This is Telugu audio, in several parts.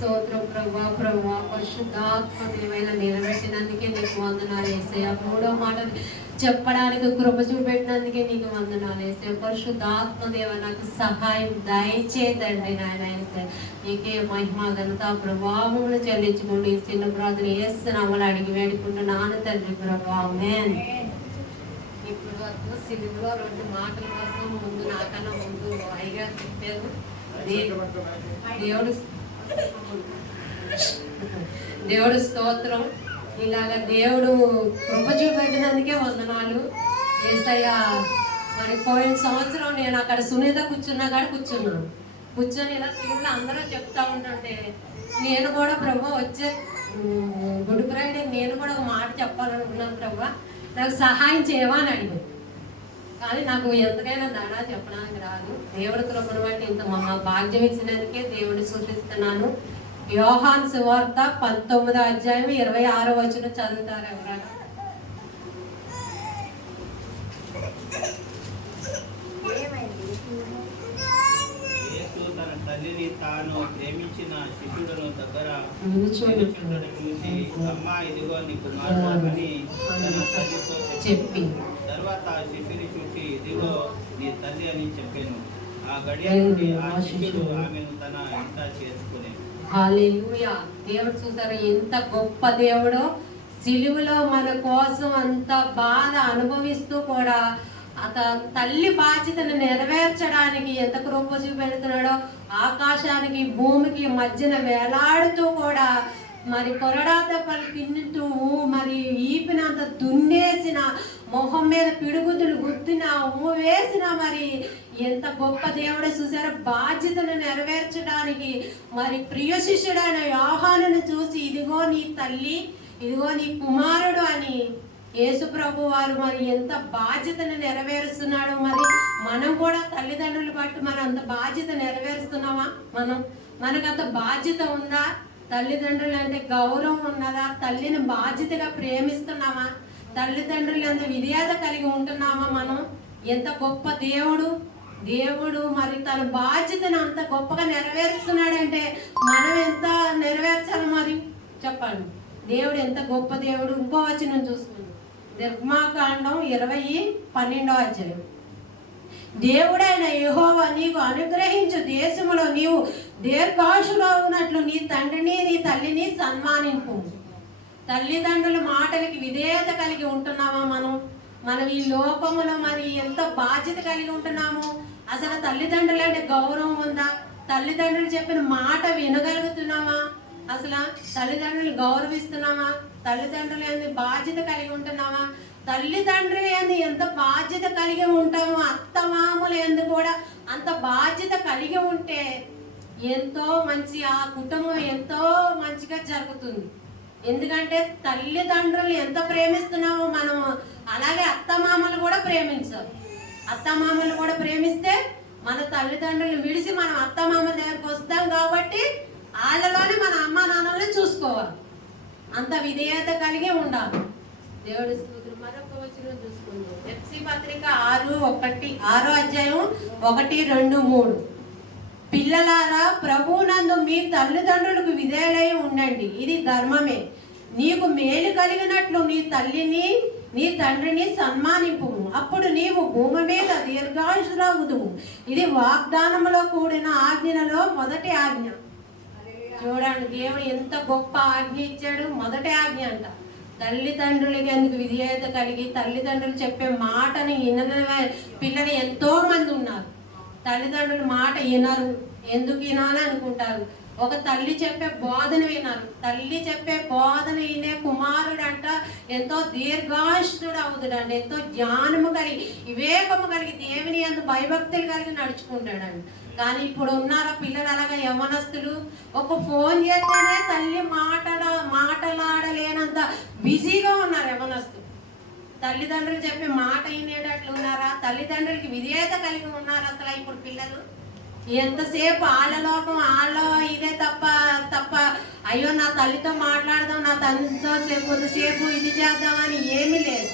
స్తోత్రం ప్రభా. ప్రభా పరిశుద్ధాత్మ దేవైనా నిలబెట్టినందుకే నీకు వందనాలు యేసయ్య. మూడో మాట చెప్పడానికి కృప చూపెట్టినందుకే నీకు వందనాలు యేసయ్య. పరిశుద్ధాత్మ దేవ నాకు సహాయం దయచేదండి నాయన యేసయ్య. నీకే మహిమ ఘనత ప్రభావములు చెల్లించుకోండి. చిన్న ప్రార్థన యేసునామములో అడిగి వేడుకుంటున్నాను తండ్రి ప్రభా. ఆమేన్. ఇప్పుడు సిలువలో 2 మాటల కోసం ముందు నాకన్నా ముందు అయ్యగా చెప్పారు. దేవుడు స్తోత్రం. ఇలాగ దేవుడు కృప చూపెట్టినందుకే వందనాలు యేసయ్య. మరి పోయిన సంవత్సరం నేను అక్కడ సునీత కూర్చున్నా కాడ కూర్చొని ఇలా సిలువలో అందరూ చెప్తా ఉంటుంటే నేను కూడా ప్రభు వచ్చే గుడ్ ఫ్రైడే నేను కూడా ఒక మాట చెప్పాలనుకున్నాను. ప్రభు నాకు సహాయం చేయవా అని అడిగాను. కానీ నాకు ఎంతకైనా దడా చెప్పడానికి రాదు. దేవుడి కృపను బట్టి ఇంత మహా భాగ్యం ఇచ్చినందుకే దేవుడిని సూచిస్తున్నాను. యోహాను సువార్త 19వ అధ్యాయం 26వ వచనం చదువుతారు ఎవరైనా? తల్లిని తాను ప్రేమించిన శిష్యులను దగ్గర చూసి అమ్మా ఇదిగో నీ కుమారుడు అని తన తల్లితో చెప్పి తర్వాత ఆ శిష్యుని చూసి ఇదిగో నీ తల్లి అని చెప్పాను. ఆ గడియ నుండి ఆ శిష్యుడు ఆమెను తన ఇంట చేసుకునే. హల్లెలూయా. దేవుడు చూసారు ఎంత గొప్ప దేవుడో. సిలువలో మన కోసం అంత బాధ అనుభవిస్తూ కూడా తల్లి బాధ్యతను నెరవేర్చడానికి ఎంత కృప చూపెడుతున్నాడో. ఆకాశానికి భూమికి మధ్యన వేలాడుతూ కూడా మరి కొరడా దెబ్బలు తింటూ మరి ఈపినంత దున్నేసిన మొహం మీద పిడుగుతులు గుద్దిన వేసిన మరి ఎంత గొప్ప దేవుడో చూసారో. బాధ్యతను నెరవేర్చడానికి మరి ప్రియ శిష్యుడైన యోహానును చూసి ఇదిగో నీ తల్లి ఇదిగో నీ కుమారుడు అని యేసు ప్రభు వారు మరి ఎంత బాధ్యతను నెరవేరుస్తున్నాడో. మరి మనం కూడా తల్లిదండ్రులు బట్టి మరి అంత బాధ్యత నెరవేరుస్తున్నామా? మనకంత బాధ్యత ఉందా? తల్లిదండ్రులు అంటే గౌరవం ఉన్నదా? తల్లిని బాధ్యతగా ప్రేమిస్తున్నామా? తల్లిదండ్రులు అంత విధేయత కలిగి ఉంటున్నామా? మనం ఎంత గొప్ప దేవుడు మరి తన బాధ్యతను అంత గొప్పగా నెరవేరుస్తున్నాడంటే మనం ఎంత నెరవేర్చాలి మరి చెప్పండి. దేవుడు ఎంత గొప్ప దేవుడు. ఇంకో వచనం చూసుకుందాం. నిర్గమాకాండం 20:12వ అధ్యాయం. దేవుడైన యెహోవా నీకు అనుగ్రహించు దేశములో నీవు దీర్ఘాయుషులో ఉన్నట్లు నీ తండ్రిని నీ తల్లిని సన్మానింపు. తల్లిదండ్రుల మాటలకి విధేయత కలిగి ఉంటున్నామా? మనం ఈ లోకములో మరి ఎంత బాధ్యత కలిగి ఉంటున్నాము? అసలు తల్లిదండ్రులు అంటే గౌరవం ఉందా? తల్లిదండ్రులు చెప్పిన మాట వినగలుగుతున్నామా? అసలు తల్లిదండ్రులు గౌరవిస్తున్నామా? తల్లిదండ్రులు ఏంది బాధ్యత కలిగి ఉంటున్నామా? తల్లిదండ్రులు ఏంది ఎంత బాధ్యత కలిగి ఉంటామో అత్తమామలు ఏంది కూడా అంత బాధ్యత కలిగి ఉంటే ఎంతో మంచి ఆ కుటుంబం ఎంతో మంచిగా జరుగుతుంది. ఎందుకంటే తల్లిదండ్రులు ఎంత ప్రేమిస్తున్నామో మనం అలాగే అత్తమామలు కూడా ప్రేమించాలి. అత్తమామలు కూడా ప్రేమిస్తే మన తల్లిదండ్రులు విడిచి మనం అత్తమామల దగ్గరకు వస్తాం కాబట్టి వాళ్ళలోనే మన అమ్మ నాన్నలు చూసుకోవాలి. అంత విధేయత కలిగి ఉండాలి. దేవుడి స్తోత్రం. మరొక వచనం చూసుకుందాం. ఎఫ్సీ పత్రిక 6:1 అధ్యాయం 1, 2, 3. పిల్లలారా ప్రభువునందు మీ తల్లిదండ్రులకు విధేయులై ఉండండి, ఇది ధర్మమే. నీకు మేలు కలిగినట్లు నీ తల్లిని నీ తండ్రిని సన్మానింపు, అప్పుడు నీవు భూమి మీద దీర్ఘాయుషురాగుదువు. ఇది వాగ్దానములో కూడిన ఆజ్ఞలలో మొదటి ఆజ్ఞ. చూడండి దేవుడు ఎంత గొప్ప ఆజ్ఞ ఇచ్చాడు. మొదటి ఆజ్ఞ అంట. తల్లిదండ్రులకి ఎందుకు విధేయత కలిగి తల్లిదండ్రులు చెప్పే మాటని వినని పిల్లలు ఎంతో మంది ఉన్నారు. తల్లిదండ్రుల మాట వినరు. ఎందుకు వినాలి అనుకుంటారు. ఒక తల్లి చెప్పే బోధన వినరు. తల్లి చెప్పే బోధన వినే కుమారుడు అంట ఎంతో దీర్ఘాయుష్యుడు అవుతాడండి. ఎంతో జ్ఞానము కలిగి వివేకము కలిగి దేవుని యందు భయభక్తులు కలిగి నడుచుకుంటాడండి. కానీ ఇప్పుడు ఉన్నారా పిల్లలు అలాగా యవ్వనస్తులు? ఒక ఫోన్ చేస్తేనే తల్లి మాటలాడలేనంత బిజీగా ఉన్నారు యవ్వనస్తులు. తల్లిదండ్రులు చెప్పే మాట వినేటట్లు ఉన్నారా? తల్లిదండ్రులకి విధేయత కలిగి ఉన్నారా అసలు ఇప్పుడు పిల్లలు? ఎంతసేపు వాళ్ళ లోకం వాళ్ళ ఇదే తప్ప అయ్యో నా తల్లితో మాట్లాడదాం, నా తండ్రితో కొద్దిసేపు ఇది చేద్దామని ఏమీ లేదు.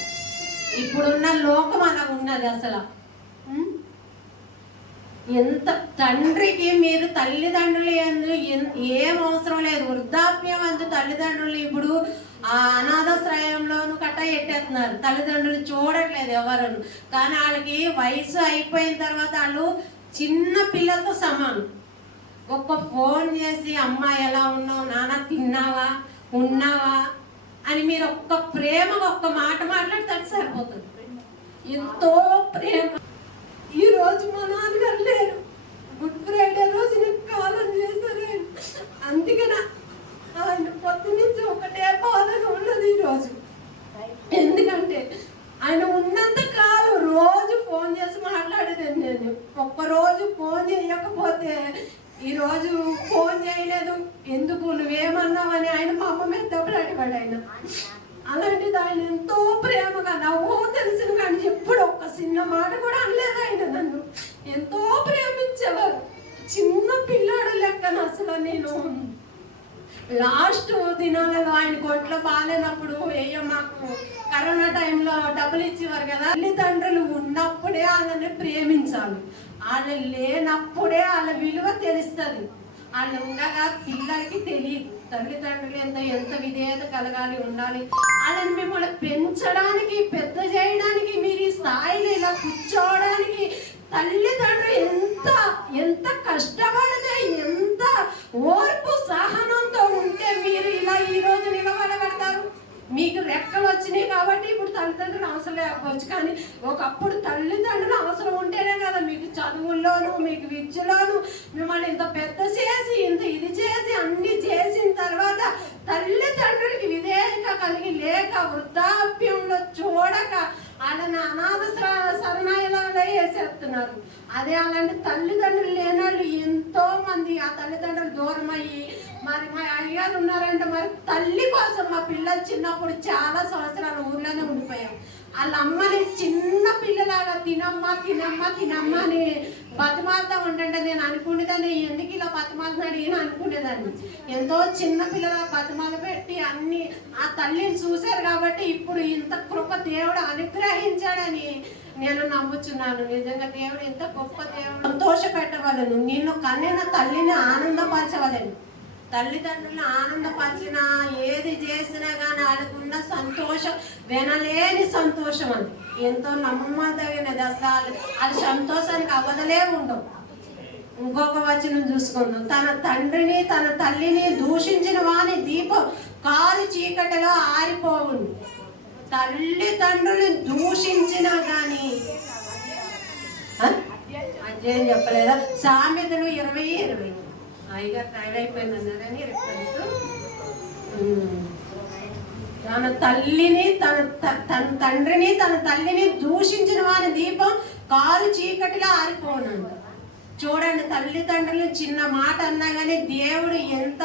ఇప్పుడున్న లోకం అలా ఉన్నది. అసలు ఎంత తండ్రికి మీరు తల్లిదండ్రులు ఏం అవసరం లేదు. వృద్ధాప్యం అంత తల్లిదండ్రులు ఇప్పుడు ఆ అనాథాశ్రయంలోను కట్ట ఎట్టేస్తున్నారు. తల్లిదండ్రులు చూడట్లేదు ఎవరు. కానీ వాళ్ళకి వయసు అయిపోయిన తర్వాత వాళ్ళు చిన్న పిల్లలతో సమానం. ఒక్క ఫోన్ చేసి అమ్మ ఎలా ఉన్నావు, నాన్న తిన్నావా, ఉన్నావా అని మీరు ఒక్క ప్రేమగా ఒక్క మాట మాట్లాడితే సరిపోతుంది. ఎంతో ప్రేమ. ఈరోజు మా నాన్నగారు లేరు. గుడ్ ఫ్రైడే రోజు నాకు కాలం చేశారు. అందుకని ఆయన పొద్దు నుంచి ఒకటే బాధగా ఉన్నది ఈరోజు. ఎందుకంటే ఆయన ఉన్నంత కాలం రోజు ఫోన్ చేసి మాట్లాడేదాన్ని. నేను ఒక్కరోజు ఫోన్ చేయకపోతే ఈరోజు ఫోన్ చేయలేదు ఎందుకు నువ్వేమన్నావని ఆయన మా అమ్మ మీద దెబ్బలాడేవాడు. ఆయన అలాంటిది ఆయన ఎంతో ప్రేమగా నవ్వు తెలిసిన కానీ ఎప్పుడు ఒక్క చిన్న మాట కూడా అనలేదు. ఆయన నన్ను ఎంతో ప్రేమించేవారు. చిన్న పిల్లాడు లెక్కన అసలు నేను లాస్ట్ దినాలలో ఆయన ఒంట్లో బాగాలేనప్పుడు మాకు కరోనా టైంలో డబ్బులు ఇచ్చేవారు కదా. తల్లిదండ్రులు ఉన్నప్పుడే వాళ్ళని ప్రేమించాలి. వాళ్ళు లేనప్పుడే వాళ్ళ విలువ తెలుస్తుంది. వాళ్ళు ఉండగా పిల్లలకి తెలియదు. తల్లిదండ్రులు ఎంత విధేయత కలగాలి, ఉండాలి. వాళ్ళని మిమ్మల్ని పెంచడానికి, పెద్ద చేయడానికి, మీరు ఈ స్థాయిలో ఇలా కూర్చోవడానికి తల్లిదండ్రులు ఎంత కష్టపడితే, ఎంత ఓర్పు సహనంతో ఉంటే మీరు ఇలా ఈ రోజు నిలబడగడతారు. మీకు రెక్కలు వచ్చినాయి కాబట్టి ఇప్పుడు తల్లిదండ్రులు అవసరం లేకపోవచ్చు. కానీ ఒకప్పుడు తల్లిదండ్రులు అవసరం ఉంటేనే కదా మీకు చదువుల్లోనూ, మీకు విద్యలోనూ మిమ్మల్ని ఇంత పెద్ద చేసి, ఇంత ఇది చేసి, అన్ని చేసిన తర్వాత తల్లిదండ్రులకి విధేయత కలిగి లేక, వృద్ధాప్యంలో చూడక వాళ్ళని అనాథ శరణాలయాలలో వేసేస్తున్నారు. అదే అలాంటి తల్లిదండ్రులు లేని వాళ్ళు ఎంతో మంది ఆ తల్లిదండ్రులు దూరం అయ్యి, మరి మా అయ్యారు ఉన్నారంటే మరి తల్లి కోసం మా పిల్లలు చిన్నప్పుడు చాలా సంవత్సరాలు ఊర్లోనే ఉండిపోయాం. వాళ్ళ అమ్మని చిన్న పిల్లలాగా తినమ్మా తినమ్మా తినమ్మా అని బతిమాలతో ఉండండి. నేను అనుకునేదాన్ని ఎందుకు ఇలా బతిమాలుతున్నాడు ఈయన అనుకునేదాన్ని. ఎంతో చిన్న పిల్లల బతిమాలు పెట్టి అన్ని ఆ తల్లిని చూశారు కాబట్టి ఇప్పుడు ఇంత కృప దేవుడు అనుగ్రహించాడని నేను నమ్ముచున్నాను. నిజంగా దేవుడు ఎంత గొప్ప దేవుడు. సంతోష పెట్టవలను, నిన్ను కన్నిన తల్లిని ఆనందపరచవలను. తల్లిదండ్రులను ఆనందపరిచిన ఏది చేసినా కానీ వాళ్ళకున్న సంతోషం వినలేని సంతోషం. అని ఎంతో నమ్మదగినది. అసలు వాళ్ళ సంతోషానికి అవధలే ఉండవు. ఇంకొక వచనం చూసుకుందాం. తన తండ్రిని తన తల్లిని దూషించిన వాని దీపం కారు చీకటిలో ఆరిపోవును. తల్లిదండ్రులు దూషించినా కానీ అదేం చెప్పలేదా? సామెతలు 20:20. అయ్యగారు టైం అయిపోయిందన్నారని తన తల్లిని తన తండ్రిని తన తల్లిని దూషించిన వాని దీపం కారు చీకటిలో ఆరిపోనంట. చూడండి, తల్లిదండ్రులు చిన్న మాట అన్నా కానీ దేవుడు ఎంత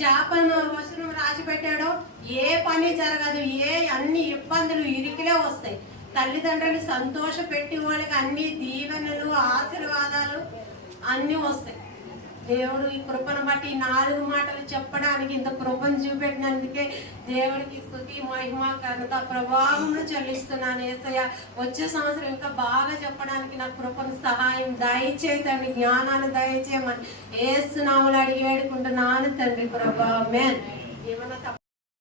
చేపను వసనం రాసి పెట్టాడో ఏ పని జరగదు, అన్ని ఇబ్బందులు ఇరికిలే వస్తాయి. తల్లిదండ్రులు సంతోష పెట్టి వాళ్ళకి అన్ని దీవెనలు, ఆశీర్వాదాలు అన్నీ వస్తాయి. దేవుడు ఈ కృపను బట్టి 4 మాటలు చెప్పడానికి, ఇంత కృపను చూపెట్టినందుకే దేవుడికి స్తుతి, మహిమ, ఘనత, ప్రభావం చెల్లిస్తున్నాను. యేసయ్య, వచ్చే సంవత్సరం ఇంకా బాగా చెప్పడానికి నాకు కృపను సహాయం దయచేయండి, జ్ఞానాన్ని దయచేయమని యేసు నామములో అడిగి వేడుకుంటున్నాను తండ్రి. ప్రభావమే ఏమన్నా